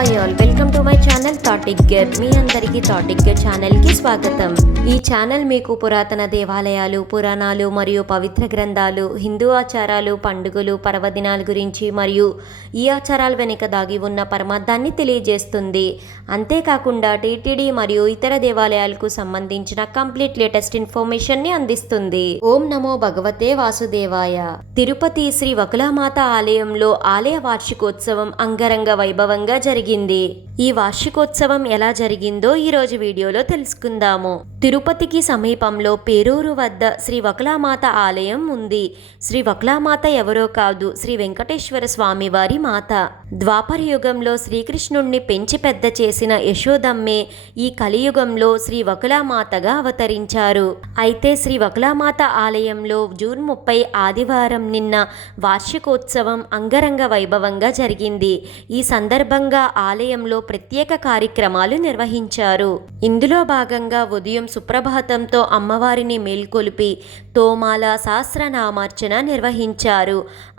Hi all, welcome to my channel థాటిగ్గర్. మీ అందరికీ థాటిగ్గర్ ఛానల్కి స్వాగతం. ఈ ఛానల్ మీకు పురాతన దేవాలయాలు, పురాణాలు మరియు పవిత్ర గ్రంథాలు, హిందూ ఆచారాలు, పండుగలు, పర్వదినాల గురించి మరియు ఈ ఆచారాల వెనుక దాగి ఉన్న పరమార్థాన్ని తెలియజేస్తుంది. అంతేకాకుండా టీటీడీ మరియు ఇతర దేవాలయాలకు సంబంధించిన కంప్లీట్ లేటెస్ట్ ఇన్ఫర్మేషన్ని అందిస్తుంది. ఓం నమో భగవతే వాసుదేవాయ. తిరుపతి శ్రీ వకులామాత ఆలయంలో ఆలయ వార్షికోత్సవం అంగరంగ వైభవంగా జరిగింది. ఈ వార్షికోత్సవం ఎలా జరిగిందో ఈరోజు వీడియోలో తెలుసుకుందాము. తిరుపతికి సమీపంలో పేరూరు వద్ద శ్రీ వకులామాత ఆలయం ఉంది. శ్రీ వకులామాత ఎవరో కాదు, శ్రీ వెంకటేశ్వర స్వామి వారి మాత. ద్వాపర యుగంలో శ్రీకృష్ణుణ్ణి పెంచి పెద్ద చేసిన యశోదమ్మే ఈ కలియుగంలో శ్రీ వకులామాతగా అవతరించారు. అయితే శ్రీ వకులామాత ఆలయంలో జూన్ 30 ఆదివారం నిన్న వార్షికోత్సవం అంగరంగ వైభవంగా జరిగింది. ఈ సందర్భంగా ఆలయంలో ప్రత్యేక కార్యక్రమాలు నిర్వహించారు. ఇందులో భాగంగా ఉదయం సుప్రభాతంతో అమ్మవారిని మేల్కొలిపి తోమాల సహస్రనామార్చన నిర్వహించారు.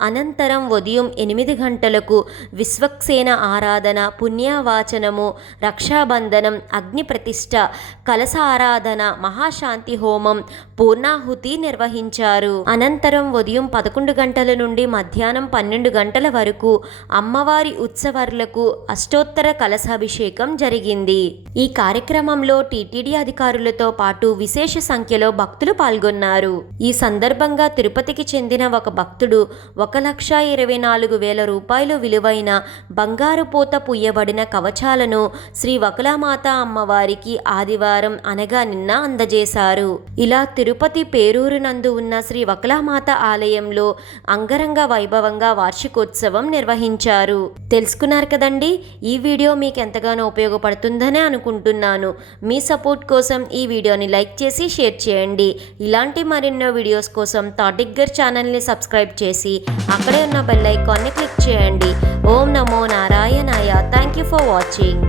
అనంతరం ఉదయం 8 గంటలకు విశ్వక్సేన ఆరాధన, పుణ్యవాచనము, రక్షాబంధనం, అగ్ని ప్రతిష్ఠ, కలశ ఆరాధన, మహాశాంతి హోమం, పూర్ణాహుతి నిర్వహించారు. అనంతరం ఉదయం 11 గంటల నుండి మధ్యాహ్నం 12 గంటల వరకు అమ్మవారి ఉత్సవాలకు అష్టోత్తర కలశాభిషేకం జరిగింది. ఈ కార్యక్రమంలో టీటీడీ అధికారులతో పాటు విశేష సంఖ్యలో భక్తులు పాల్గొన్నారు. ఈ సందర్భంగా తిరుపతికి చెందిన ఒక భక్తుడు 1,24,000 రూపాయలు విలువైన బంగారు పూత పుయ్యబడిన కవచాలను శ్రీ వకులామాత అమ్మవారికి ఆదివారం అనగా నిన్న అందజేశారు. ఇలా తిరుపతి పేరూరు నందు ఉన్న శ్రీ వకులామాత ఆలయంలో అంగరంగ వైభవంగా వార్షికోత్సవం నిర్వహించారు. తెలుసుకున్నారు కదండి. ఈ వీడియో మీకు ఎంతగానో ఉపయోగపడుతుందనే అనుకుంటున్నాను. మీ సపోర్ట్ కోసం ఈ వీడియోని లైక్ చేసి షేర్ చేయండి. ఇలాంటి మరెన్నో వీడియోస్ కోసం థాటిగ్గర్ ఛానల్ని సబ్స్క్రైబ్ చేసి అక్కడే ఉన్న బెల్ ఐకాన్ని క్లిక్ చేయండి. ఓం నమో నారాయణాయ. Thank you for watching.